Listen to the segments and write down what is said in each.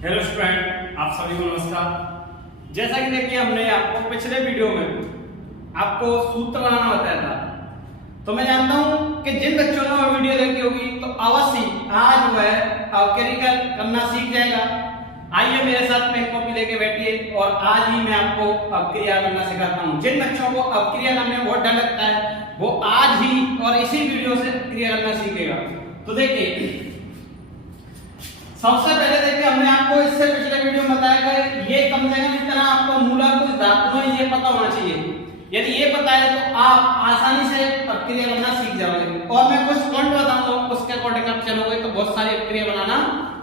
Hello student, आप सभी को नमस्कार। जैसा कि देखिए हमने आपको पिछले वीडियो में आपको सूत्र बनाना बताया था, तो मैं जानता हूं कि जिन बच्चों ने वो वीडियो देखी होगी तो अवश्य आज वह अवक्रिया करना सीख जाएगा। आइए मेरे साथ पेन कॉपी लेके बैठिए और आज ही मैं आपको अवक्रिया करना सिखाता हूं। जिन बच्चों को अवक्रिया करने में बहुत डर लगता है वो आज ही और इसी वीडियो से अवक्रिया करना सीखेगा। तो देखिए, सबसे पहले देखिए हमने आपको इससे पिछले वीडियो में बताया कि ये कम से कम इतना आपको मूलभूत धातुओं ये पता होना चाहिए। यदि ये पता है तो आप आसानी से अवक्रिया करना सीख जाओगे और मैं कुछ पॉइंट बताऊंगा, उसके अकॉर्डिंग आप चलोगे तो बहुत सारी अवक्रिया बनाना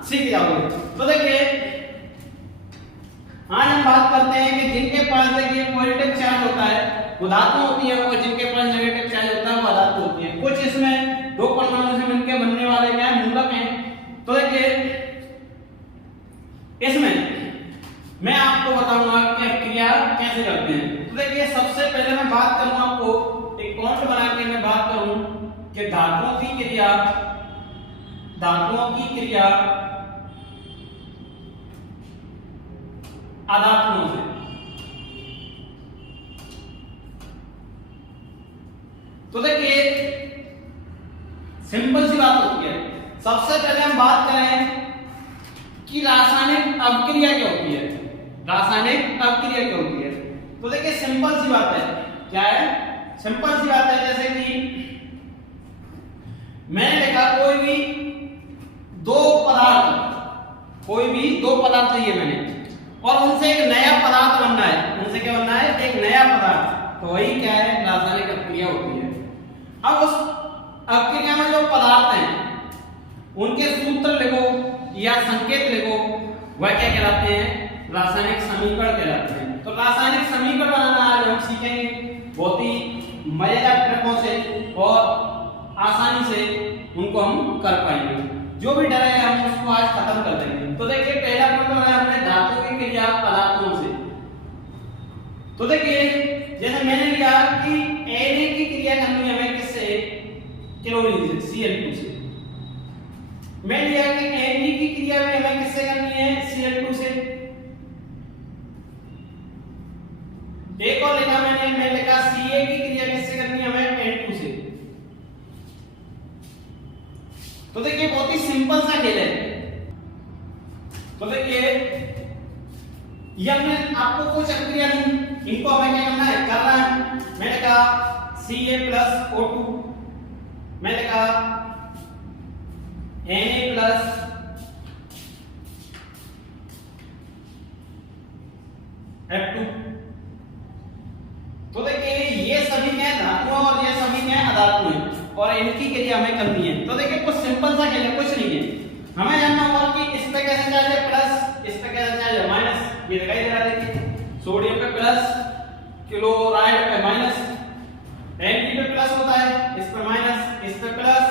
सीख जाओगे। तो देखिए आज हम बात करते हैं कि जिनके पास देखिए पॉजिटिव चार्ज होता है वो धातु होती है, और जिनके पास नेगेटिव चार्ज होता है वो अधातु होती है। कुछ इसमें दो परमाणु से मिलकर बनने वाले क्या मूलक हैं। तो देखिए इसमें मैं आपको बताऊंगा कि अवक्रिया कैसे करते हैं। तो देखिए सबसे पहले मैं बात करूंगा, आपको एक पॉइंट बना के मैं बात करूं कि धातुओं की क्रिया अधातुओं से। तो देखिए सिंपल सी बात होती है। सबसे पहले हम बात करें कि रासायनिक अवक्रिया क्या होती है। रासायनिक अवक्रिया क्या होती है, तो देखिए सिंपल सी बात है। क्या है? सिंपल सी बात है। जैसे कि मैंने लिखा कोई भी दो पदार्थ लिए मैंने, और उनसे एक नया पदार्थ बनना है। उनसे क्या बनना है? एक नया पदार्थ। तो वही क्या है? रासायनिक अवक्रिया होती है। अब उस अवक्रिया में जो पदार्थ हैं उनके सूत्र लिखो या संकेत लिखो, वह क्या कहलाते हैं? रासायनिक समीकरण कहलाते हैं। तो रासायनिक समीकरण बनाना आज हम सीखेंगे बहुत ही मजेदार तरीकों से और आसानी से उनको हम कर पाएंगे। जो भी डर है हम उसको आज खत्म कर देंगे। तो देखिए पहला पॉइंट बनाया हमने धातु की क्रिया पदार्थों से। तो देखिए जैसे मैंने लिया कि Na की क्रिया करनी है हमें किससे? क्लोरीन से, Cl2 से। मैं लिया कि Na की क्रिया में हमें किससे करनी है? Cl2 से। एक और लिखा मैं लिखा Ca की क्रिया किससे करनी है हमें? N2 से। तो देखिए बहुत ही सिंपल सा खेल है। तो देखिए ये हमने आपको कुछ अवक्रिया दी, इनको हमें क्या करना है? करना है। मैंने कहा Ca+O2, मैंने कहा Na+ F2। तो देखिए ये सभी क्या है? धातुओं और ये सभी क्या है? अधातु हैं, और इनकी क्रिया हमें करनी है। तो देखिए कुछ सिंपल सा खेल है, कुछ नहीं है। हमें जानना होगा कि इस पे कैसे चार्ज है प्लस, इस पे कैसे चार्ज है माइनस। ये दिखाई दे रहा है देखिए, सोडियम पे प्लस, क्लोराइड पे माइनस। Na पे प्लस होता है, इस पे माइनस, इस पे प्लस,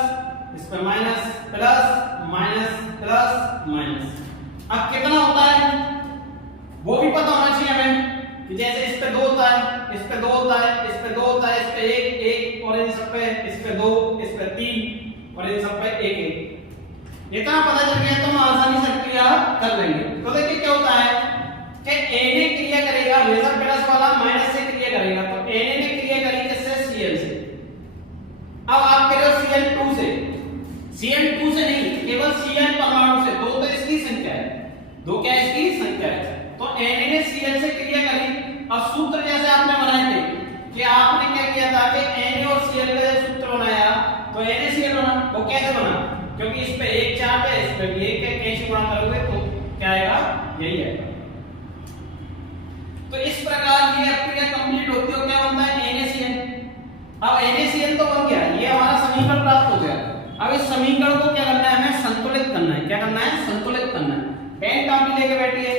इस पे minus, plus minus plus minus. अब कितना होता है वो भी पता होना चाहिए हमें, कि जैसे इस पे 2 होता है, इस पे 2 होता है, इस पे 2 होता है, इस पे 1 और इन सब पे, इस पे 2, इस पे 3 और इन सब पे 1। इतना पता चल गया तो हम आसानी से क्रिया कर लेंगे। तो देखिए क्या होता है कि Na क्रिया करेगा हमेशा प्लस वाला माइनस से क्रिया करेगा। तो Na ने क्रिया करी किससे? Cl से। अब आप कह रहे हो Cl2 से, Cl2 से नहीं, केवल Cl परमाणु से। दो तो इसकी संख्या है, दो क्या इसकी संख्या है। तो Na ने Cl से क्रिया करी। अब सूत्र जैसे आपने बनाए थे कि आपने क्या किया था कि Na और Cl का जो सूत्र बनाया तो NaCl बना। वो कैसे बना? क्योंकि इस पे एक चार्ज है, इस पे भी एक है, कैसे गुणा करोगे तो क्या आएगा? यही आएगा। तो इस प्रकार ये अवक्रिया कंप्लीट होती है, क्या बनता है? NaCl। अब NaCl तो बन गया, ये हमारा समीकरण प्राप्त हो गया। अब इस समीकरण को क्या करना है? हमें संतुलित करना है। क्या करना है? संतुलित करना है। पेन कॉपी लेके बैठिए,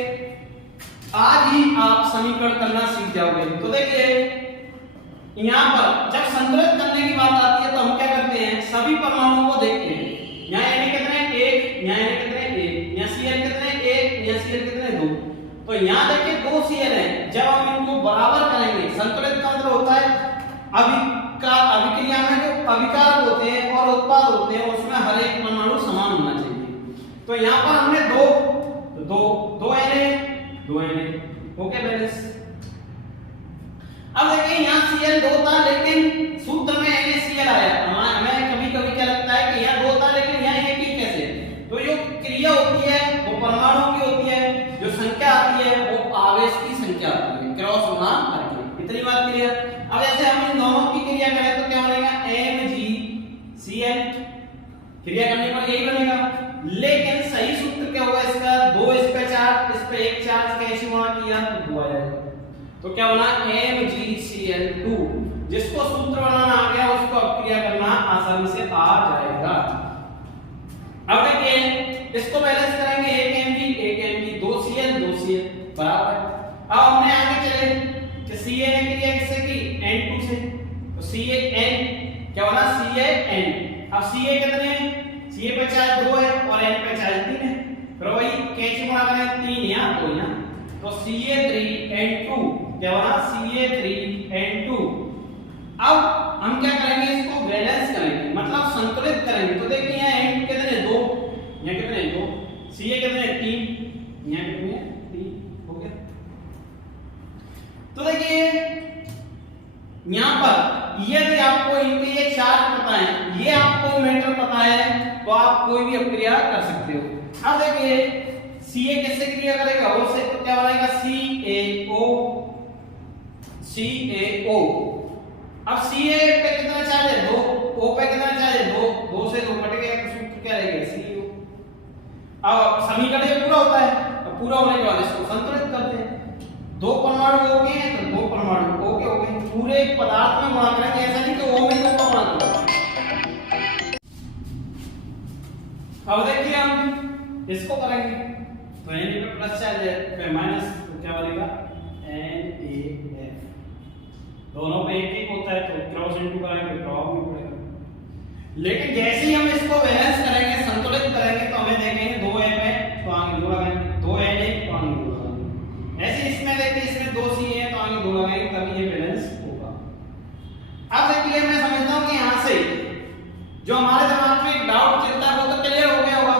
आज ही आप समीकरण करना सीख जाओगे। तो देखिए यहां पर जब संतुलित करने की बात आती है तो हम क्या करते हैं? सभी परमाणुओं को देखते हैं। यहाँ Na कितने? 1, यहाँ Na कितने? 1, यहाँ Cl कितने? 1, यहाँ Cl कितने? 2। तो यहाँ देखिए 2 Cl हैं। जब हम इनको बराबर करेंगे, संतुलित का मतलब होता है अभिक्रिया में जो अभिकारक होते हैं और उत्पाद होते हैं उसमें हर एक परमाणु समान होना चाहिए। तो यहाँ पर हमने दो दो Na ओके बैलेंस। अब देखिए यहाँ Cl 2 था लेकिन सूत्र में NaCl आया। हमें कभी-कभी क्या लगता है कि यहाँ 2 था लेकिन यहाँ एक ही कैसे? तो जो क्रिया होती है वो परमाणु की होती है, जो संख्या आती है वो आवेश की संख्या आती है क्रॉस गुणा करके। इतनी बात क्लियर। अब जैसे हम इन दोनों की क्रिया करें तो क्या बनेगा? MgCl क्रिया करने पर यही बनेगा, लेकिन सही सूत्र क्या होगा इसका? 2 इस पे चार्ज, इस पे 1 चार्ज कैसे गुणा किया तो 2 आ जाएगा। तो क्या होना? MgCl2। जिसको सूत्र बनाना आ गया उसको अब क्रिया करना आसानी से आ जाएगा। अब देखिए इसको बैलेंस करेंगे, 1 Mg 2Cl बराबर है। अब हमने आगे चले कि Ca ने क्रिया किससे की? N2 से, तो CaN क्या होना? CaN। अब Ca कितने हैं? Ca पे चार्ज 2 है और N पे चार्ज 3 है, फिर वही कैसे गुणा करें? 3 यहाँ 2 यहाँ, तो Ca3N2 क्या होना? Ca3N2। अब हम क्या करेंगे? इसको बैलेंस करेंगे, मतलब संतुलित करेंगे। तो देखिए यहाँ N कितने? 2, यहाँ कितने? 2, Ca कितने? 3, यहाँ कितने? 3 हो गया। तो देखिए यहाँ पर यदि आपको इनके ये चार्ज पता है, ये आपको मैटर पता है, तो आप कोई भी अपक्रिया कर सकते हो। अब देखिए Ca किससे क्रिया करेगा? O से, तो क्या बनेगा? CaO। अब Ca पे कितना चार्ज है? 2, O पे कितना चार्ज है? 2, 2 से 2 कट गया तो सूत्र क्या रहेगा? CO। अब समीकरण ये पूरा होता है, अब पूरा होने के बाद इसको संतुलित करते हैं। 2 परमाणु O के हैं तो 2 परमाणु O के हो गए। पूरे पदार्थ में गुणा करेंगे, ऐसा नहीं कि O में 2 परमाणु। अब देखिए हम इसको करेंगे तो Na पे प्लस चार्ज है, पे माइनस, तो क्या बनेगा? NaF। दोनों पे एक एक होता है तो क्रॉस इनटू करेंगे तो क्रॉस भी पड़ेगा। लेकिन जैसे ही हम इसको बैलेंस करेंगे, संतुलित करेंगे, तो हमें देखेंगे 2F है तो आगे 2 लगाएंगे, 2Na तो आगे 2 लगाएंगे। ऐसे इसमें देखिए इसमें 2 Ca है तो आगे 2 लगाएंगे, तभी ये बैलेंस होगा। अब देखिए मैं समझता हूं कि यहां से जो हमारे दिमाग में एक डाउट चलता है वो तो क्लियर हो गया होगा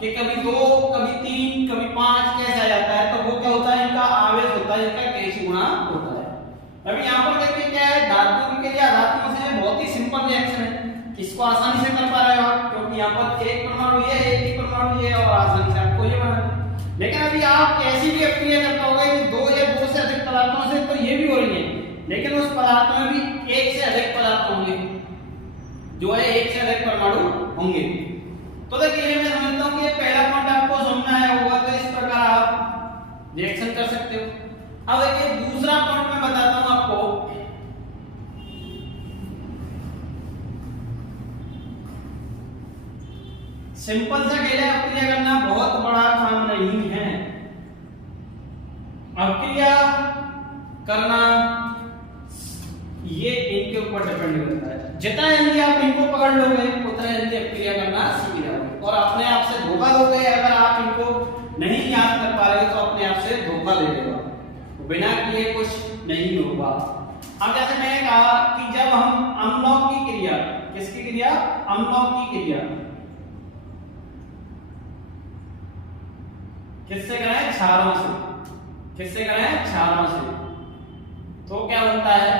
कि कभी 2 कभी 3 कभी 5 कैसे आ जाता है। तो वो क्या होता है? इनका आवेश होता है, इनका कैसे गुणा होता है। अभी यहाँ पर देखिए क्या है? धातु की क्रिया धातु से बहुत ही सिंपल रिएक्शन है, इसको आसानी से कर पा रहे हो आप, क्योंकि यहाँ पर एक परमाणु ये है, एक ही परमाणु ये है और आसानी से आपको ये बना। लेकिन अभी आप ऐसी भी अपक्रिया करता होगा कि 2 या 2 से अधिक पदार्थों से, तो ये भी हो रही है, लेकिन उस पदार्थ में भी 1 से अधिक पदार्थ होंगे, जो है 1 से अधिक परमाणु होंगे। तो देखिए मैं समझता हूँ कि पहला पॉइंट आपको समझना है होगा, तो इस प्रकार आप रिएक्शन कर सकते हो। अब देखिए दूसरा पॉइंट मैं बताता हूं आपको। सिंपल सा खेल है, अपक्रिया करना बहुत बड़ा काम नहीं है। अपक्रिया करना ये इनके ऊपर डिपेंड करता है। जितना जल्दी आप इनको पकड़ लोगे उतना जल्दी अपक्रिया करना सीख जाओगे और अपने आप से धोखा दोगे। अगर आप इनको नहीं याद कर पा रहे हो तो अपने आप से धोखा दे देगा, बिना किए कुछ नहीं होगा। अब जैसे मैंने कहा कि जब हम अम्लों की क्रिया, किसकी क्रिया? अम्लों की क्रिया किससे करें? क्षारों से। किससे करें? क्षारों से। तो क्या बनता है?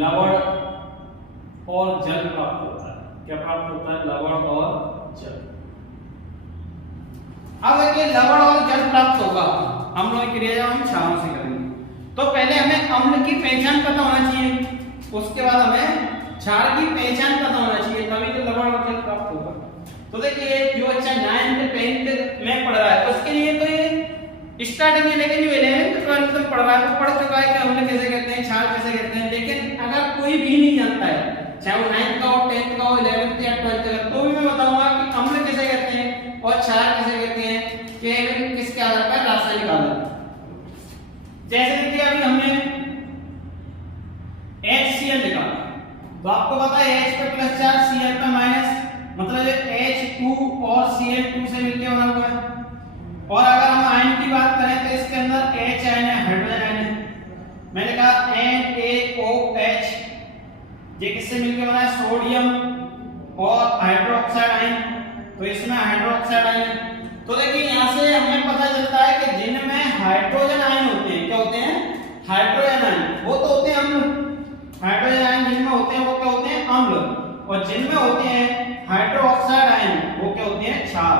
लवण और जल प्राप्त होता है। क्या प्राप्त होता है? लवण और जल। अब देखिए लवण और जल प्राप्त होगा अम्लों की क्रिया जब हम क्षारों से करेंगे। तो पहले हमें अम्ल की पहचान पता होना चाहिए, उसके बाद हमें क्षार की पहचान पता होना चाहिए, तभी तो लवण और जल प्राप्त होगा। तो देखिए जो अच्छा 9th 10th में पढ़ रहा है उसके लिए तो ये स्टार्टिंग में, लेकिन जो 11th 12th में पढ़ रहा है वो पढ़ चुका है कि अम्ल कैसे कहते हैं, क्षार कैसे कहते हैं। लेकिन अगर कोई भी नहीं जानता है, चाहे वो 9th का हो, 10th का हो, 11th या 12th का, तो भी मैं बताऊंगा कि अम्ल कैसे कहते हैं और क्षार कैसे कहते हैं, केवल किसके आधार पर? रासायनिक आधार। जैसे देखिए अभी हमने HCl लिखा, तो आपको पता है H पे प्लस चार्ज, Cl पे माइनस, मतलब H2 और Cl2 से मिलके बना हुआ है। और अगर हम आयन की बात करें तो इसके अंदर H आयन है, हाइड्रोजन आयन है। मैंने कहा NaOH, ये किससे मिलके बना है? सोडियम और हाइड्रोक्साइड आयन, तो इसमें हाइड्रोक्साइड आयन। तो देखिए यहां से हमें हाइड्रोजन आयन वो तो होते हैं अम्ल, हाइड्रोजन आयन जिनमें होते हैं वो क्या होते हैं अम्ल, और जिनमें होते हैं हाइड्रोक्साइड आयन वो क्या होते हैं क्षार।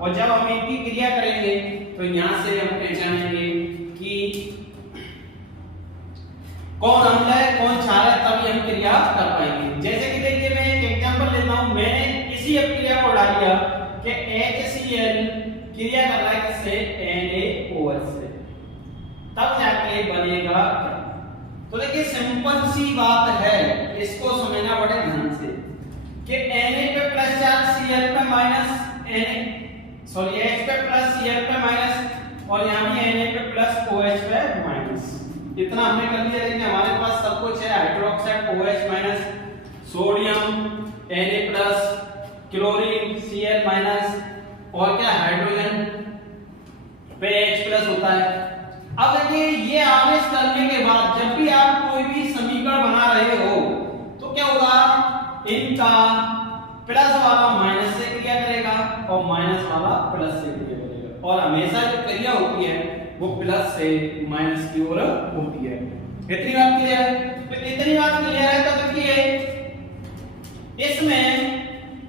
और जब हम इनकी क्रिया करेंगे तो यहां से हम पहचानेंगे कि कौन अम्ल है कौन क्षार है, तभी हम क्रिया कर पाएंगे। जैसे कि देखिए मैं एक एग्जांपल लेता हूं, मैंने इसी क्रिया को डाल दिया कि HCl क्रिया कर रहा है किससे, NaOH से, तब जाके बनेगा। तो देखिए सिंपल सी बात है, इसको समझना बड़े ध्यान से कि Na पे प्लस चार्ज Cl पे माइनस H पे प्लस Cl पे माइनस और यहां भी Na पे प्लस OH पे माइनस। इतना हमने कर लिया। देखिए हमारे पास सब कुछ है, hydroxide OH minus, sodium Na plus, chlorine Cl minus और क्या हाइड्रोजन पे H प्लस होता है। अब देखिए ये आवेश करने के बाद जब भी आप कोई भी समीकरण बना रहे हो तो क्या होगा, इनका प्लस वाला माइनस से क्रिया करेगा और माइनस वाला प्लस से क्रिया करेगा, और हमेशा जो क्रिया होती है वो प्लस से माइनस की ओर होती है। इतनी बात क्लियर है? तो इतनी बात क्लियर है तो देखिए इसमें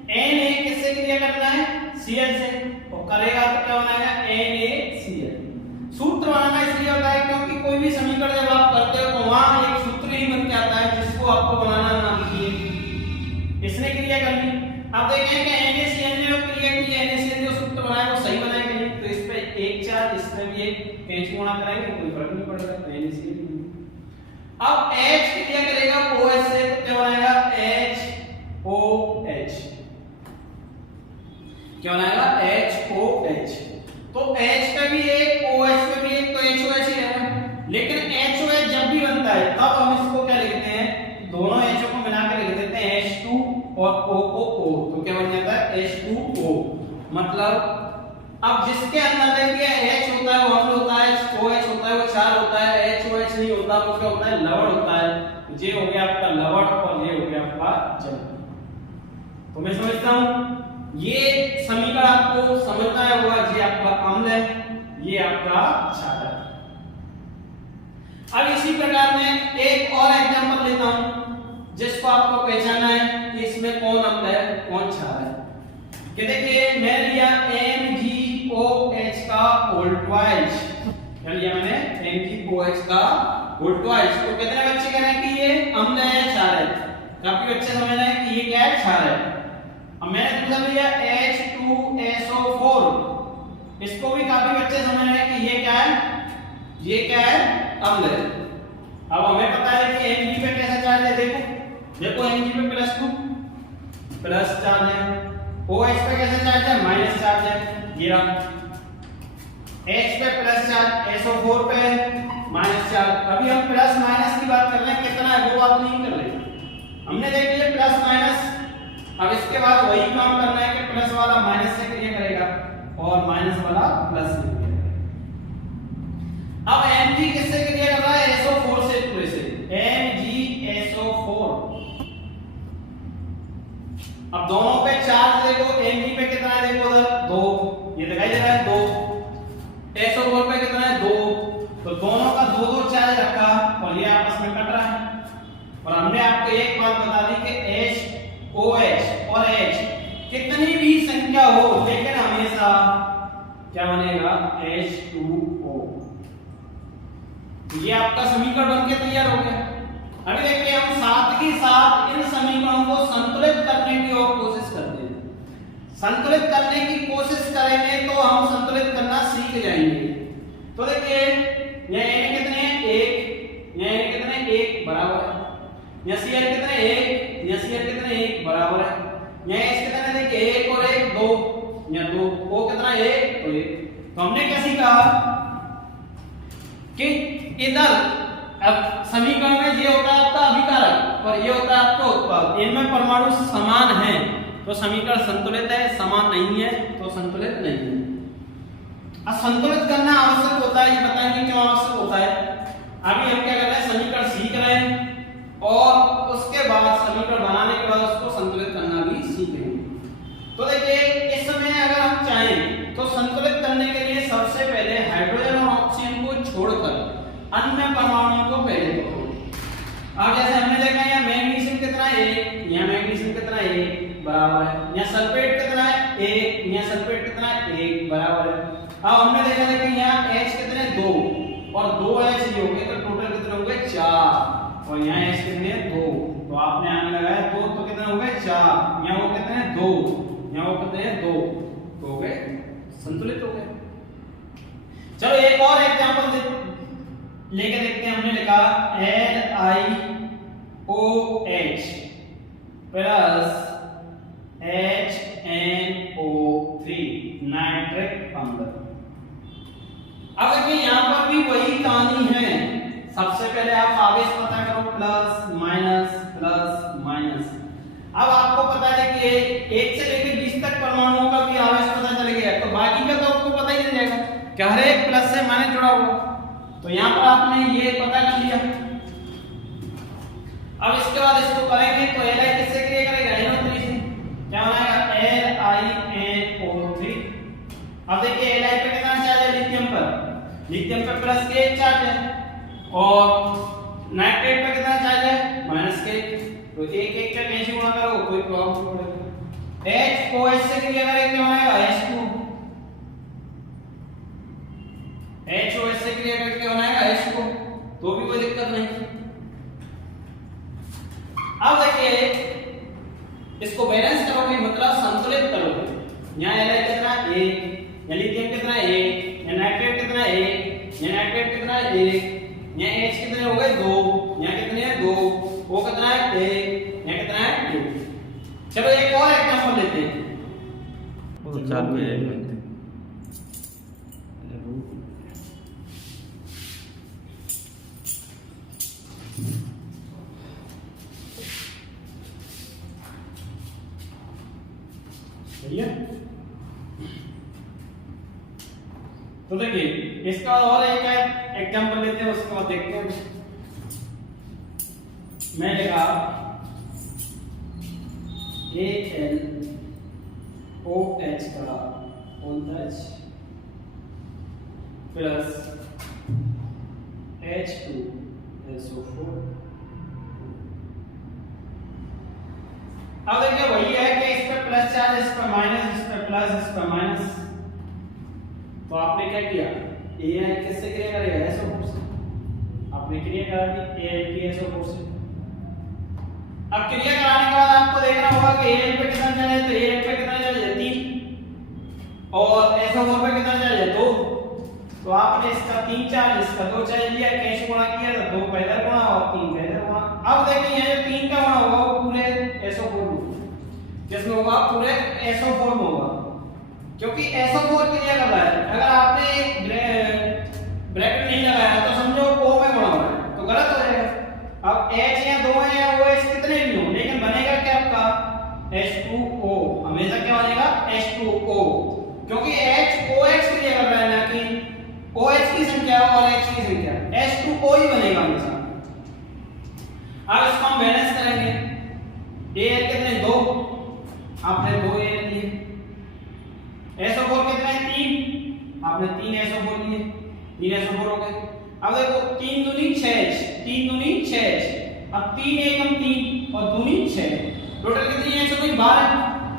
Na किससे क्रिया करना है, Cl से, और करेगा तो क्या बनाएगा NaCl। सूत्र बनाना इसलिए होता है क्योंकि कोई भी समीकरण जब आप करते हो तो वहां एक सूत्र ही बन के आता है जिसको आपको बनाना ना आती है। इसने क्रिया कर ली। अब देखें कि NaCl ने जो क्रिया की, NaCl जो सूत्र बनाया वो सही बनाया कि नहीं, तो इस पे एक चार्ज इसमें भी एक कैंची गुणा करेंगे कोई फर्क नहीं पड़ेगा, NaCl। अब H क्रिया करेगा OH से तो क्या बनाएगा HOH, क्या बनाएगा HOH। तो H पे भी एक OH पे भी एक, तो HOH ही रहेगा। लेकिन HOH जब भी बनता है तब हम इसको क्या लिखते हैं, दोनों H को मिलाकर लिख देते हैं H2 और O को O, तो क्या बन जाता है H2O। मतलब अब जिसके अंदर देखिए H होता है वो अम्ल होता है, OH होता है वो क्षार होता है, HOH नहीं होता वो क्या होता है लवण होता है। ये हो गया आपका लवण और ये हो गया आपका जल। तो मैं समझता हूं ये समीकरण आपको समझना है हुआ, ये आपका अम्ल है, ये आपका क्षार है। अब इसी प्रकार में एक और एग्जांपल लेता हूं जिसको आपको पहचानना है कि इसमें कौन अम्ल है कौन क्षार है। कि देखिए मैं लिया MgOH का होल ट्वाइस, क्या लिया मैंने MgOH का होल ट्वाइस। तो कितने बच्चे कह रहे हैं कि ये अम्ल है क्षार है, काफी बच्चे समझ रहे हैं कि ये क्या है क्षार है। अब मैंने दूसरा लिया H2SO4, इसको भी काफी बच्चे समझ रहे हैं कि ये क्या है, ये क्या है अम्ल है। अब हमें पता है कि Mg पे कैसा चार्ज है, देखो Mg पे +2 प्लस चार्ज है, OH पे कैसा चार्ज है माइनस चार्ज है, ये रहा। H पे प्लस चार्ज, SO4 पे माइनस चार्ज। अभी हम प्लस माइनस की बात कर रहे हैं, कितना है वो बात नहीं कर रहे, हमने देख लिया प्लस माइनस। अब इसके बाद वही काम करना है कि प्लस वाला माइनस से क्रिया करेगा और माइनस वाला प्लस से क्रिया करेगा। अब Mg किससे क्रिया कर रहा है, SO4 से, पूरे से MgSO4। अब दोनों पे चार्ज देखो, Mg पे कितना है देखो उधर 2, ये दिखाई दे रहा है 2, SO4 पे कितना है 2, तो दोनों का 2-2 चार्ज रखा और ये आपस में कट रहा है। और हमने आपको एक बात बता दी कि OH और H कितनी भी संख्या हो लेकिन हमेशा क्या बनेगा H2O। ये आपका समीकरण बनके तैयार हो गया। अभी देखिए हम साथ ही साथ इन समीकरणों को संतुलित करने की और कोशिश करते हैं। संतुलित करने की कोशिश करेंगे तो हम संतुलित करना सीख जाएंगे। तो देखिए यहाँ कितने हैं 1, यहाँ कितने 1 बराबर है, यहाँ Cl कितने 1, यहाँ Cl कितने 1 बराबर है, यहाँ H कितने देखिए 1 और 1 2, यहाँ 2, O कितना 1 तो 1। तो हमने क्या सीखा कि इधर अब समीकरण में ये होता है आपका अभिकारक और ये होता है आपका उत्पाद, इनमें परमाणु समान हैं तो समीकरण संतुलित है, समान नहीं है तो संतुलित नहीं है। अब संतुलित करना आवश्यक होता है, ये बताएंगे क्यों आवश्यक होता है। अभी हम क्या कर रहे हैं समीकरण सीख रहे हैं और उसके बाद समीकरण बनाने के बाद उसको संतुलित करना भी सीखेंगे। तो देखिए इस समय अगर हम चाहें तो संतुलित करने के लिए सबसे पहले हाइड्रोजन और ऑक्सीजन को छोड़कर अन्य परमाणुओं को पहले तोड़ो। अब जैसे हमने देखा यहाँ मैग्नीशियम कितना है 1, यहाँ मैग्नीशियम कितना है 1 बराबर है, यहाँ सल्फेट कितना है 1, यहाँ सल्फेट कितना है 1 बराबर है। अब हमने देखा था कि यहाँ H कितने 2 और 2 H जो हो गए तो टोटल कितने हो गए 4 और यहाँ H कितने 2 तो आपने आगे लगाया 2 तो कितने हो गए 4, यहाँ वो कितने 2, यहाँ वो कितने 2 तो हो गए संतुलित हो गए। चलो एक और एग्जांपल लेके देखते हैं। हमने लिखा NiOH प्लस HNO3 नाइट्रिक अम्ल। अब देखिए यहाँ पर भी वही कहानी है। सबसे पहले आप आवेश पता करो प्लस माइनस। अब आपको पता है कि 1 से लेकर 20 तक परमाणुओं का भी आवेश पता चल गया तो बाकी का तो आपको पता ही नहीं जाएगा कि हर एक प्लस से माइनस जुड़ा हुआ। तो यहाँ पर आपने ये पता कर लिया। अब इसके बाद इसको करेंगे तो Li किससे क्रिया करेगा NO3 से, क्या बनाएगा LiNO3। अब देखिए Li पे कितना चार्ज है लिथियम पे प्लस के चार्ज है और नाइट्रेट पे कितना चार्ज है माइनस के, तो एक एक का कैसे गुणा करो कोई प्रॉब्लम नहीं पड़ेगा। HOH से क्रिया करेंगे क्या बनाएगा H2, HOH से क्रिया करके क्या बनाएगा H2 तो भी कोई दिक्कत नहीं। अब देखिए इसको बैलेंस करोगे मतलब संतुलित करोगे। यहाँ Li कितना 1, यहाँ लिथियम कितना 1, यहाँ नाइट्रेट कितना 1, यहाँ नाइट्रेट कितना 1, यहाँ H कितने हो गए 2, यहाँ कितने हैं 2, वो कितना है 1, यहाँ कितना है 2। चलो एक और एग्जांपल लेते हैं। वो चालू है सही है। तो देखिए इसका और एक एग्जांपल लेते हैं उसके बाद देखते हैं। मैं लिखा AlOH का OH प्लस H2SO4। अब देखिए वही है कि इस पे प्लस चार्ज इस पे माइनस, इस पे प्लस इस पे माइनस। तो आपने क्या किया Al किससे क्रिया करेगा SO4 से, आपने क्रिया करा दी AlPSO4 से। अब क्रिया कराने के बाद आपको देखना होगा कि Al पे कितना चार्ज है तो Al पे कितना चार्ज है 3 और SO4 पे कितना चार्ज है 2। तो आपने इसका 3 चार्ज इसका 2 चार्ज लिया, कैसे गुणा किया तो 2 का इधर गुणा और 3 का इधर गुणा। अब देखिए ये जो 3 का गुणा होगा वो पूरे SO4 में, किसमें होगा पूरे SO4 में होगा क्योंकि SO4 क्रिया कर रहा है। अगर आपने ब्रैकेट नहीं लगाया तो समझो O में गुणा हो रहा है तो गलत हो जाएगा। अब H या 2 है या OH कितने भी हो लेकिन बनेगा क्या आपका H2O, हमेशा क्या बनेगा H2O क्योंकि H OH क्रिया कर रहा है ना कि OH की संख्या और H की संख्या, H2O ही बनेगा हमेशा। अब इसको हम बैलेंस करेंगे। Al कितने 2, आपने 2 Al लिए, SO4 कितने 3, आपने 3 SO4 लिए, 3 SO4 हो गए। अब देखो 3 दूनी 6H, 3 दूनी 6H, अब 3 एकम 3 और दूनी 6, टोटल कितनी H हो गई 12।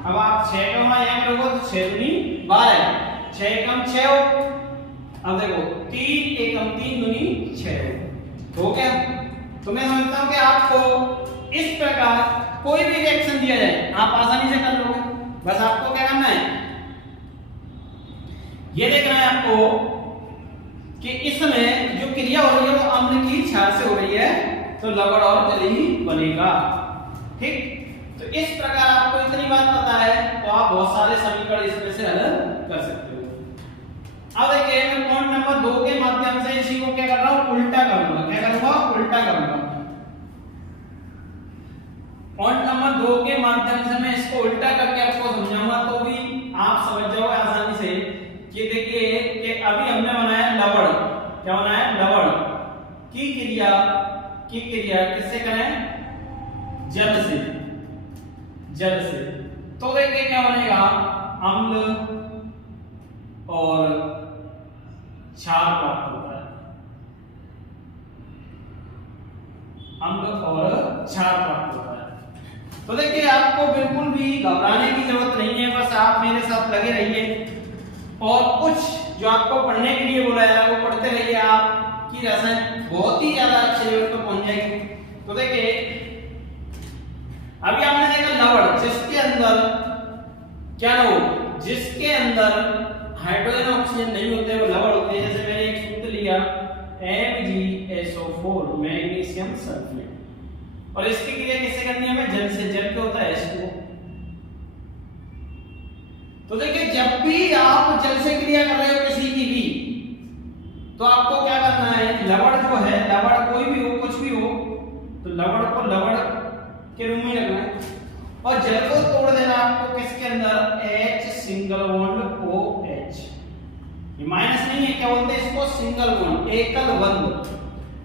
अब आप 6 का गुणा यहाँ करोगे तो 6 दूनी 12, 6 एकम 6 हो। अब देखो 3 एकम 3 दूनी 6 हो गया। तो मैं समझता हूं कि आपको इस प्रकार कोई भी रिएक्शन दिया जाए आप आसानी से कर लोगे। बस आपको क्या करना है ये देखना है आपको कि इसमें जो क्रिया हो रही है वो अम्ल की क्षार से हो रही है तो लवण और जल ही बनेगा। ठीक, तो इस प्रकार आपको इतनी बात पता है तो आप बहुत सारे समीकरण इसमें से हल कर सकते हो। अब देखिए मैं पॉइंट नंबर 2 के माध्यम से इसी को क्या कर रहा हूं उल्टा करूंगा। क्या करूंगा उल्टा करूंगा। पॉइंट नंबर 2 के माध्यम से मैं इसको उल्टा करके आपको समझाऊंगा तो भी आप समझ जाओगे आसानी से कि देखिए कि अभी हमने बनाया लवण, क्या बनाया लवण की क्रिया किससे करें जल से, जल से। तो देखिए क्या बनेगा अम्ल और क्षार प्राप्त होता है। क्षार प्राप्त होता है। तो देखिए आपको बिल्कुल भी घबराने की जरूरत नहीं है, बस आप मेरे साथ लगे रहिए और कुछ जो आपको पढ़ने के लिए बोला है वो पढ़ते रहिए, आपकी रसायन बहुत ही ज्यादा अच्छे लेवल पर पहुंच जाएगी। तो देखिए अभी आपने देखा लवण जिसके अंदर क्या ना हो, जिसके अंदर हाइड्रोजन ऑक्सीजन नहीं होते वो लवण होते हैं। जैसे मैंने एक सूत्र लिया MgSO4 मैग्नीशियम सल्फेट, और इसकी क्रिया किससे करनी है हमें, जल से। जल क्या होता है H2O। तो देखिए जब भी आप जल से क्रिया कर रहे हो किसी की भी, तो आपको क्या करना है, लवण जो है, लवण कोई भी हो कुछ भी हो, तो लवण को लवण के रूप में रखना है और जल को तोड़ देना आपको किसके अंदर, H सिंगल बॉन्ड OH। ये माइनस नहीं है, क्या बोलते हैं इसको, सिंगल बॉन्ड, एकल बंध।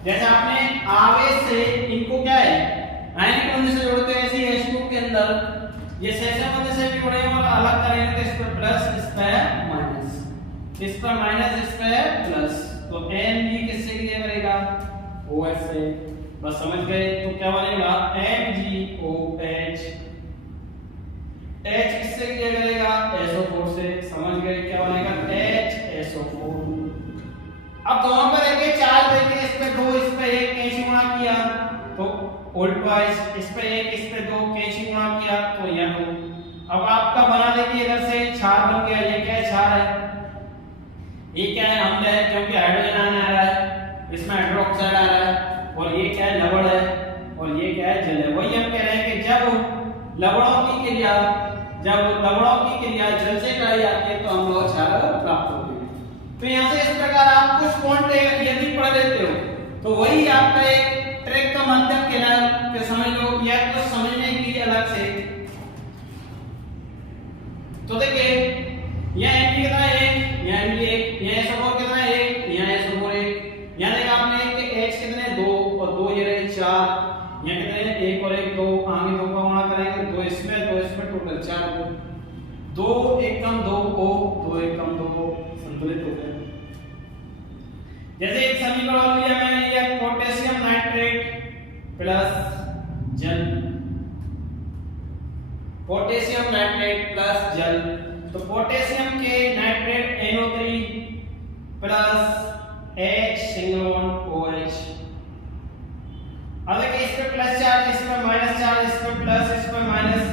जैसे आपने आवेश से इनको क्या है आयनिक बंध से जोड़ते हैं, ऐसे H2 के अंदर ये सहसंबंध बंध से भी जोड़े और अलग करेंगे तो इस पर प्लस इस पर माइनस, इस पर माइनस इस पर प्लस, तो Mg किससे क्रिया करेगा, OH से। बस समझ गए, तो क्या बनेगा MgOH। H किससे क्रिया करेगा, SO4 से। समझ गए, क्या बनेगा HSO4। अब दोनों पर देखिए चार्ज देखिए, इस पे 2 इस पे 1 कैसे गुणा किया तो उल्ट वाइज, इस पे 1 इस पे 2 कैसे गुणा किया तो यह 2। अब आपका बना देखिए इधर से क्षार बन गया, ये क्या है, क्षार है, ये क्या है, अम्ल है क्योंकि हाइड्रोजन आयन आ रहा है, इसमें हाइड्रोक्साइड आ रहा है, और ये क्या है, लवण है, और ये क्या है, जल है। वही हम कह रहे हैं कि जब लवणों की क्रिया जल से कराई जाती है तो अम्ल और क्षार प्राप्त होते हैं। तो यहाँ से इस प्रकार आप कुछ पॉइंट यदि पढ़ लेते हो तो वही आपका एक ट्रैक का माध्यम के समझ लो, या कुछ समझने के लिए अलग से। तो देखिए यहाँ Mg कितना है 1, यहाँ Mg 1, यहाँ SO4 कितना है 1, यहाँ SO4 1, यहाँ देखा आपने कि H कितने 2 और 2 ये रहे 4, यहाँ कितने 1 और 1 2, आगे 2 का गुणा करेंगे 2 इसमें टोटल 4 हो, 2 एकम 2 O, 2 एकम 2 O संतुलित हो गए। जैसे एक समीकरण और लिया मैंने, लिया पोटेशियम नाइट्रेट प्लस जल, पोटेशियम नाइट्रेट प्लस जल, तो पोटेशियम के nitrate NO3 plus H single bond OH। अब देखिए इस पे प्लस चार्ज, इस पे माइनस चार्ज, इस पे प्लस इस पे माइनस,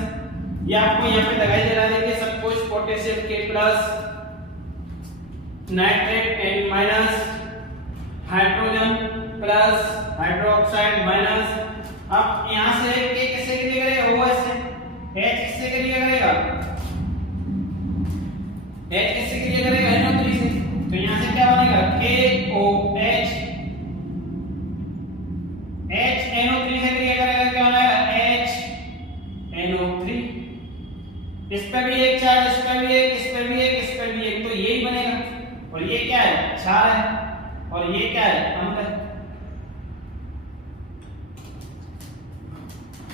ये आपको यहाँ पे दिखाई दे रहा है। देखिए सब कुछ पोटेशियम के plus nitrate and minus, hydrogen plus hydroxide minus. अब यहाँ से K किससे क्रिया करेगा, OH से, H किससे क्रिया करेगा, H किससे क्रिया करेगा, NO3 से। तो यहाँ से क्या बनेगा KOH, H NO3 से क्रिया करेगा, क्या बनेगा HNO3। इस पे भी एक चार्ज, इस पे भी एक, इस पे भी एक, इस पे भी एक, तो यही बनेगा। और ये क्या है, क्षार है, और ये क्या है, अम्ल है।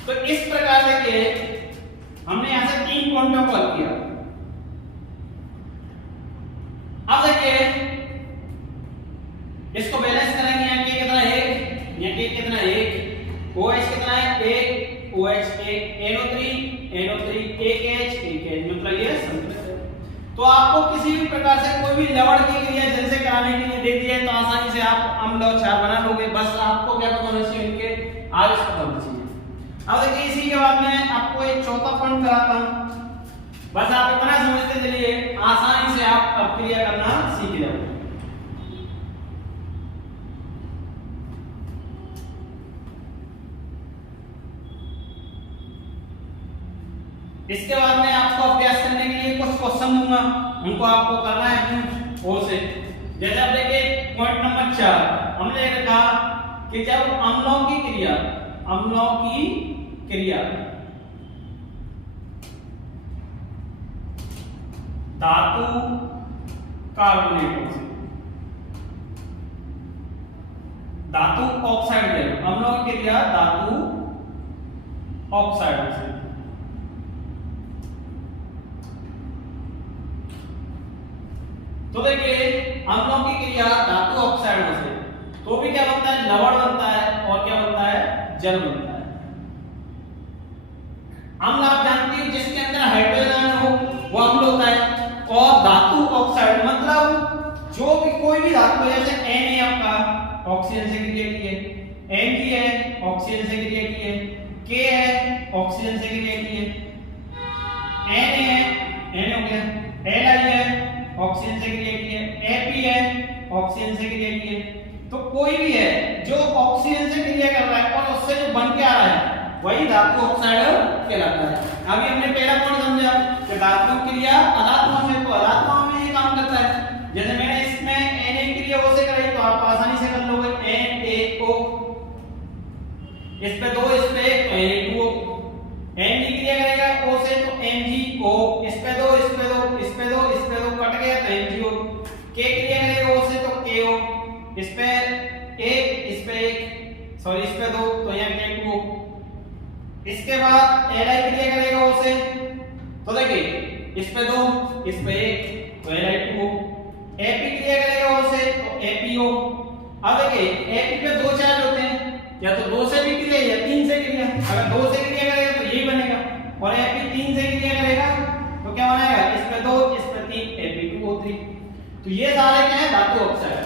तो इस प्रकार देखिए हमने यहां से 3 पॉइंटों को हल किया। अब देखिए इसको बैलेंस करेंगे, यहाँ K कितना है 1, यहाँ K कितना है 1, OH कितना है 1, OH 1, NO3 1 H 1 H, मतलब ये संतुलित है। तो आपको किसी भी प्रकार से कोई भी लवण की क्रिया जल से कराने के लिए दे दी है तो आसानी से आप अम्ल और क्षार बना लोगे। बस आपको क्या पता होना चाहिए, इनके आवेश पता होना चाहिए। अब देखिए इसी के बाद में आपको एक चौथा पॉइंट कराता हूं, बस आप इतना समझते चलिए, आसानी से आप अब क्रिया करना सीख जाओगे। इसके बाद में आपको अभ्यास करने के लिए कुछ क्वेश्चन दूंगा, उनको आपको करना है और से। जैसे आप देखिए पॉइंट नंबर 4 हमने रखा कि जब अम्लों की क्रिया धातु कार्बोनेटों से, धातु ऑक्साइड ले, अम्लों की क्रिया धातु ऑक्साइड से, तो देखिए अम्लों की क्रिया धातु ऑक्साइडों से तो भी क्या बनता है, लवण बनता है, और क्या बनता है, जल बनता है। अम्ल आप जानते हो जिसके अंदर हाइड्रोजन हो वो अम्ल होता है। और धातु ऑक्साइड मतलब जो भी कोई भी धातु जैसे Na आपका ऑक्सीजन से क्रिया की है, Mg है ऑक्सीजन से क्रिया की है, K है ऑक्सीजन से क्रिया की है, Na है Na हो गया, Li है ऑक्सीजन से क्रिया की है, Ap है ऑक्सीजन से क्रिया की है। तो कोई भी है जो ऑक्सीजन से क्रिया कर रहा है और उससे जो बन के आ रहा है वही धातु ऑक्साइड कहलाता है। अभी हमने पहला पॉइंट समझा कि धातु क्रिया अधात्मों में, तो अधात्मों में ये काम करता है। जैसे मैंने इसमें Na क्रिया O से कराई तो आप आसानी से कर लोगे NaO, इस पे 2 इस पे 1 तो Na2O, Mg क्रिया करेगा O से तो MgO, इस पे 2 इस पे 2 इस पे 2 इस पे 2 कट गया तो MgO, K क्रिया करेगा O से तो KO, इस पे 1 इस पे 1 सॉरी इस पे 2 तो यहाँ K2O। इसके बाद Li क्रिया करेगा O से तो देखिए इस पे 2 इस पे 1 तो Li2O, Ap क्रिया करेगा O से तो ApO। अब देखिए Ap पे 2 चार्ज होते हैं, या तो 2 से भी क्रिया या 3 से क्रिया। अगर 2 से क्रिया करेगा तो यही बनेगा और Ap 3 से क्रिया करेगा तो क्या बनाएगा, इस पे 2 इस पे 3 Ap2O3। तो ये सारे क्या है धातु ऑक्साइड,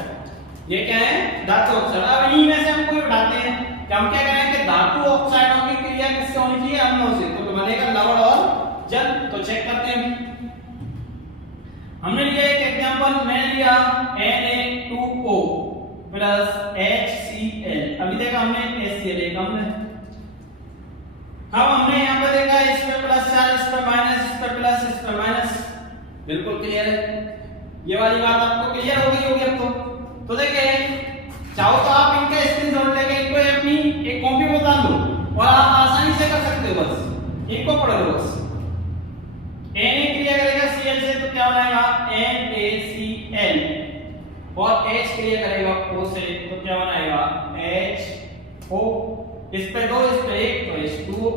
ये क्या है धातु ऑक्साइड। अब इन्हीं में से हम कोई उठाते हैं कि हम क्या करें कि धातु ऑक्साइडों की क्रिया किससे होनी चाहिए, अम्लों से। तो बनेगा लवण और जल। तो चेक करते हैं। हमने लिया एक एग्जांपल, मैंने लिया Na2O प्लस HCl। अभी देखा हमने HCl एक अम्ल है। अब हमने यहाँ पे देखा इस पे प्लस चार्ज, इस पे माइनस, इस पे प्लस, इस पे माइनस। बिल्कुल क्लियर है, ये वाली बात आपको क्लियर हो गई होगी अब तो देखिए चाहो तो आप इनका स्क्रीनशॉट लेके इनको अपनी एक कॉपी में उतार लो और आप आसानी से कर सकते हो, बस इनको पढ़ लो बस। Na क्रिया करेगा Cl से तो क्या बनेगा NaCl, और H क्रिया करेगा O से तो क्या बनाएगा HO, इस पे 2 इस पे 1 तो H2O।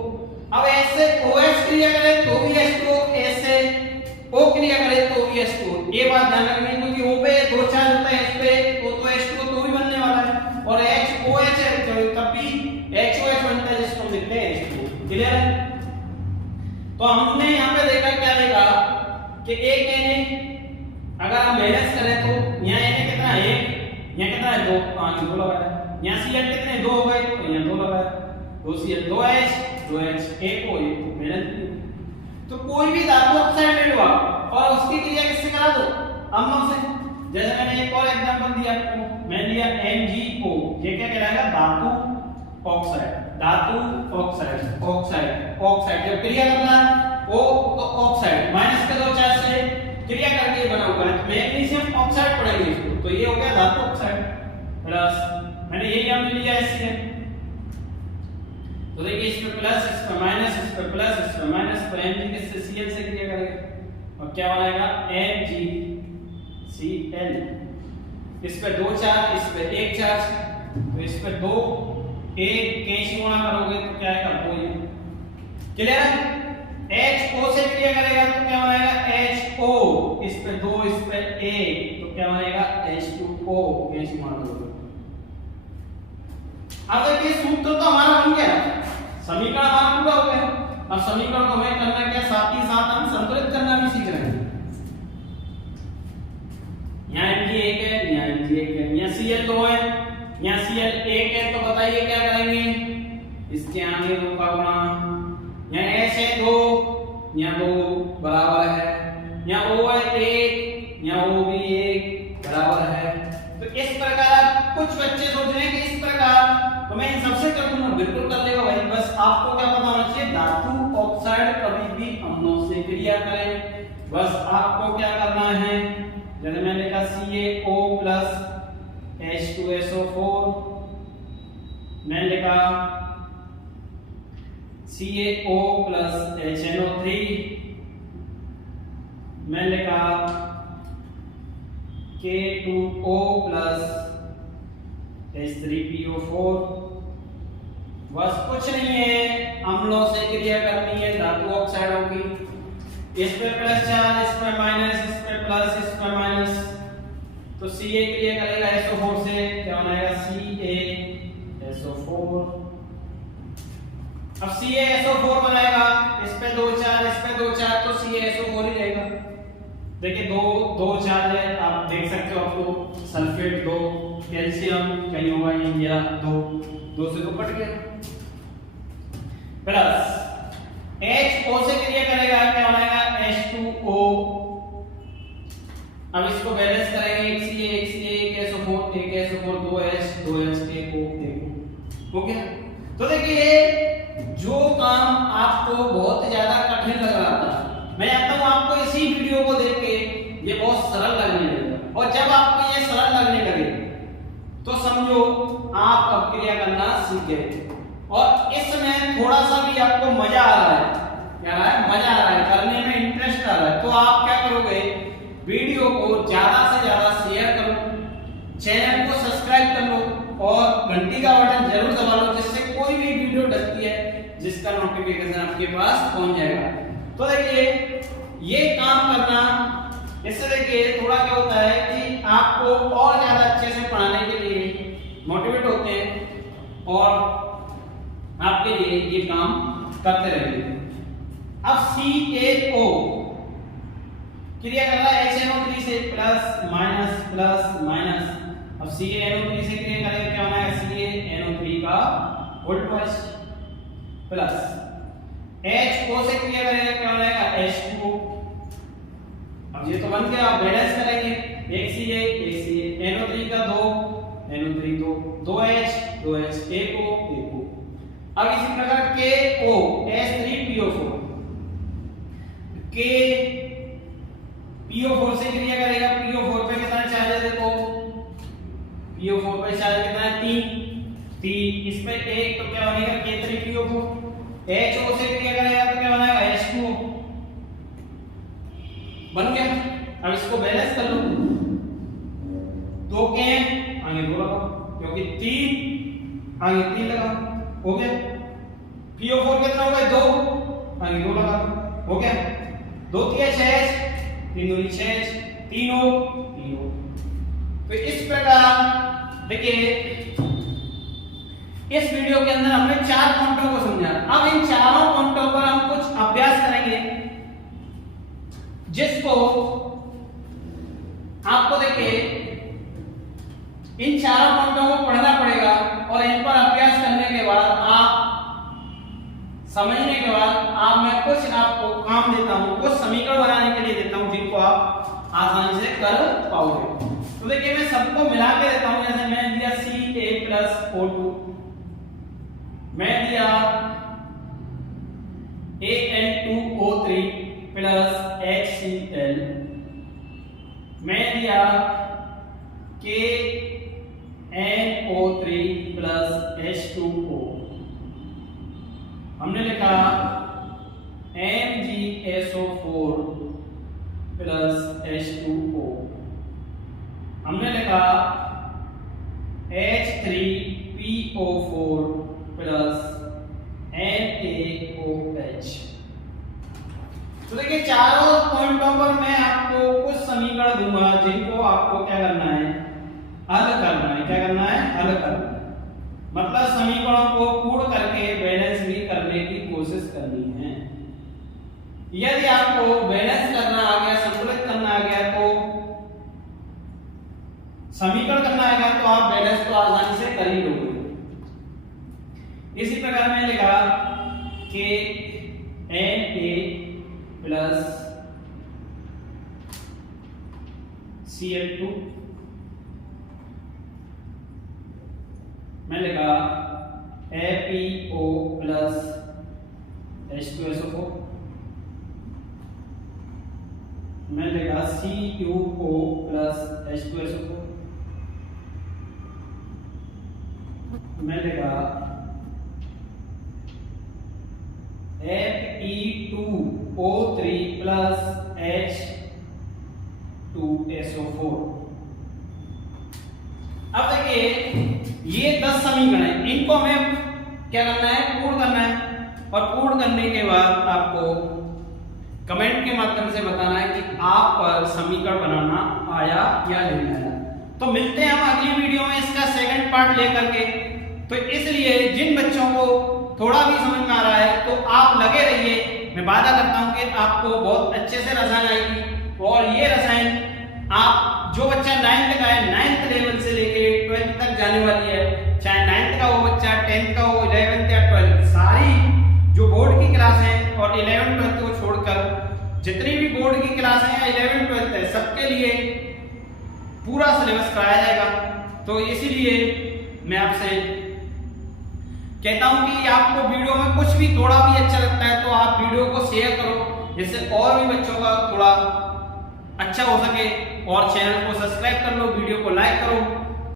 अब ऐसे OH क्रिया करे तो भी H2O, ऐसे O क्रिया करे तो भी H2O। ये बात ध्यान रखनी क्योंकि O पे 2 चार्ज होता है, इस पे O तो H2O तो भी बनने वाला है, और HOH है तो तब भी HOH बनता है जिसको हम लिखते हैं H2O। क्लियर है? तो हमने यहाँ पे देखा क्या देखा कि एक Na अगर हम बैलेंस करें तो यहाँ Na कितना है 1, यहाँ कितना है 2, पानी 2 लगाया, यहाँ Cl कितने 2 हो गए तो यहाँ 2 लगाया, 2Cl 2H 2H 1 को 1 को बैलेंस। तो कोई भी धातु ऑक्साइड ले लो आप और उसकी क्रिया किससे करा दो, अम्लों से। जैसे मैंने एक और एग्जांपल दिया आपको, मैं लिया MgO, ये क्या कहलाएगा धातु ऑक्साइड, धातु ऑक्साइड, ऑक्साइड ऑक्साइड। जब क्रिया करना O तो ऑक्साइड माइनस के 2 चार्ज से क्रिया करके बना हुआ है, मैग्नीशियम ऑक्साइड पड़ेगा इसको, तो ये हो गया धातु ऑक्साइड। प्लस मैंने यही हमने लिया HCl, तो देखिए इसमें प्लस, इसमें माइनस, इसमें प्लस, इसमें माइनस, तो Mg किससे Cl से क्रिया करेगा और क्या बनाएगा MgCl। इस पे 2 चार्ज, इस पे 1 चार्ज, तो इस पे 2 1 कैंसिल गुणा करोगे तो क्या आएगा 2। क्लियर है? HO से क्रिया करेगा तो क्या बनेगा HO, इस पे 2 इस पे 1 तो क्या बनेगा H2O, कैंसिल गुणा करोगे। अब देखिए सूत्र तो हमारा बन गया, समीकरण हमारा पूरा हो गया। अब समीकरण को हमें करना क्या, साथ ही साथ हम संतुलित करना भी सीख रहे हैं। यहाँ Mg 1 है, यहाँ Mg 1 है, यहाँ Cl 2 है, यहाँ Cl 1 है, तो बताइए क्या करेंगे, इसके आगे 2 का गुणा, यहाँ H है 2, यहाँ 2 बराबर है, यहाँ O है 1, यहाँ O भी 1 बराबर है। तो इस प्रकार कुछ बच्चे सोच रहे हैं कि इस प्रकार तो मैं इन सबसे कर दूंगा, बिल्कुल कर लेगा भाई। बस आपको क्या पता होना चाहिए, धातु ऑक्साइड कभी भी अम्लों से क्रिया करें। बस आपको क्या करना है, जैसे मैंने लिखा CaO प्लस H2SO4, मैंने लिखा CaO प्लस HNO3, मैंने लिखा K2O प्लस H3PO4। बस कुछ नहीं है, अम्लों से क्रिया करनी है धातु ऑक्साइडों की। इस पे प्लस चार्ज, इस पे माइनस, इस पे प्लस, इस पे माइनस, तो Ca क्रिया करेगा SO4 से, क्या बनाएगा CaSO4। अब CaSO4 बनाएगा, इस पे 2 चार्ज, इस पे 2 चार्ज, तो CaSO4 ही रहेगा। देखिए दो चार्ज है, आप देख सकते हो, आपको सल्फेट 2, कैल्शियम कहीं होगा ये 2 से तो कट गया, प्लस HO से क्रिया करेगा, क्या बनाएगा H2O। अब इसको बैलेंस करेंगे, एक Ca एक SO4 एक SO4 2H एक O। ओके, तो देखिए जो काम आपको बहुत ज्यादा कठिन लग रहा था, मैं चाहता हूं आपको इसी वीडियो को देख के ये बहुत सरल लगने लगेगा, और जब आपको ये सरल लगने लगे तो समझो आप अब क्रिया करना सीख गए, और इसमें थोड़ा सा भी आपको मजा आ रहा है, क्या आ रहा है, मजा आ रहा है, करने में इंटरेस्ट आ रहा है, तो आप क्या करोगे, वीडियो को ज्यादा से ज्यादा शेयर करो, चैनल को सब्सक्राइब कर लो और घंटी का बटन जरूर दबा लो, जिससे कोई भी वीडियो डलती है जिसका नोटिफिकेशन आपके पास पहुंच जाएगा। तो देखिए ये काम करना, इससे देखिए थोड़ा क्या होता है कि आपको और ज्यादा अच्छे से पढ़ाने के लिए मोटिवेट होते हैं और आपके लिए ये काम करते रहेंगे। अब CaO क्रिया कर रहा है HNO3 से, प्लस माइनस। अब CaNO3 से क्रिया करेगा, क्या होना है CaNO3 का वोल्टेज, प्लस HO से क्रिया करेगा, क्या होना है H2O। अब ये तो बन गया, आप बैलेंस करेंगे, एक Ca NO3 का 2 2H एक O। अब इसी प्रकार KO H3PO4 PO4 से क्रिया करेगा, PO4 पे कितना चार्ज है, देखो PO4 पे चार्ज कितना है 3, इस पे 1, तो क्या बनेगा K3PO4। HO से क्रिया करेगा तो क्या बनेगा H2O, बन गया। अब इसको बैलेंस कर लो, 2 के आगे 2 लगाओ, क्योंकि 3 आगे 3 लगाओ, हो गया। PO4 कितना हो गया 2, आगे 2 लगाओ, हो गया। 2 3 6, 3 दूनी 6, 3 O। तो इस प्रकार देखिए इस वीडियो के अंदर हमने 4 पॉइंटों को समझा। अब इन चारों पॉइंटों पर हम कुछ अभ्यास करेंगे, जिसको आपको देखिए इन चारों पॉइंटों को पढ़ना पड़ेगा, और इन पर अभ्यास करने के बाद आप समझने के बाद आप मैं कुछ आपको काम देता हूं, कुछ समीकरण बनाने के लिए देता हूं, जिनको आप आसानी से कर पाओगे। तो देखिए मैं सबको मिला के देता हूं, जैसे मैं दिया Ca+O2, मैं दिया An2O3 प्लस HCl, मैं दिया KNO3 प्लस H2O, हमने लिखा MgSO4 प्लस H2O, हमने लिखा H3PO4 प्लस NaOH। तो देखिए चारों पॉइंटों पर मैं आपको कुछ समीकरण दूंगा, जिनको आपको क्या करना है, हल करना है। क्या करना है, हल करना है, मतलब समीकरणों को पूर्ण करके बैलेंस भी करने की कोशिश करनी है। यदि आपको बैलेंस करना आ गया, संतुलित करना आ गया, तो समीकरण करना आ गया, तो आप बैलेंस को आसानी से कर ही लोगे। इसी प्रकार मैंने लिखा कि Na प्लस Cl2, मैं लिखा APO प्लस H2SO4, मैं लिखा CuO प्लस H2SO4, मैं लिखा Fe2O3 प्लस H2SO4। अब देखिए ये 10 समीकरण है, इनको हमें क्या करना है, पूर्ण करना है, और पूर्ण करने के बाद आपको कमेंट के माध्यम से बताना है कि आप पर समीकरण बनाना आया या नहीं आया। तो मिलते हैं हम अगली वीडियो में इसका सेकंड पार्ट लेकर के। तो इसलिए जिन बच्चों को थोड़ा भी समझ में आ रहा है तो आप लगे रहिए। मैं वादा करता हूं कि आपको बहुत अच्छे से रसायन आएगी। और ये रसायन आप जो बच्चा 9th का है, 9th लेवल से लेके 12th तक जाने वाली है, चाहे 9th का हो बच्चा, 10th का हो, 11th या 12th, सारी जो बोर्ड की क्लास है और 11th 12th को छोड़कर जितनी भी बोर्ड की क्लास है या 11th 12th है, सबके लिए पूरा सिलेबस कराया जाएगा। तो इसीलिए मैं आपसे कहता हूं कि आपको वीडियो में कुछ भी थोड़ा भी अच्छा लगता है तो आप वीडियो को शेयर करो, जिससे और भी बच्चों का थोड़ा अच्छा हो सके। और चैनल को सब्सक्राइब कर लो, वीडियो को लाइक करो।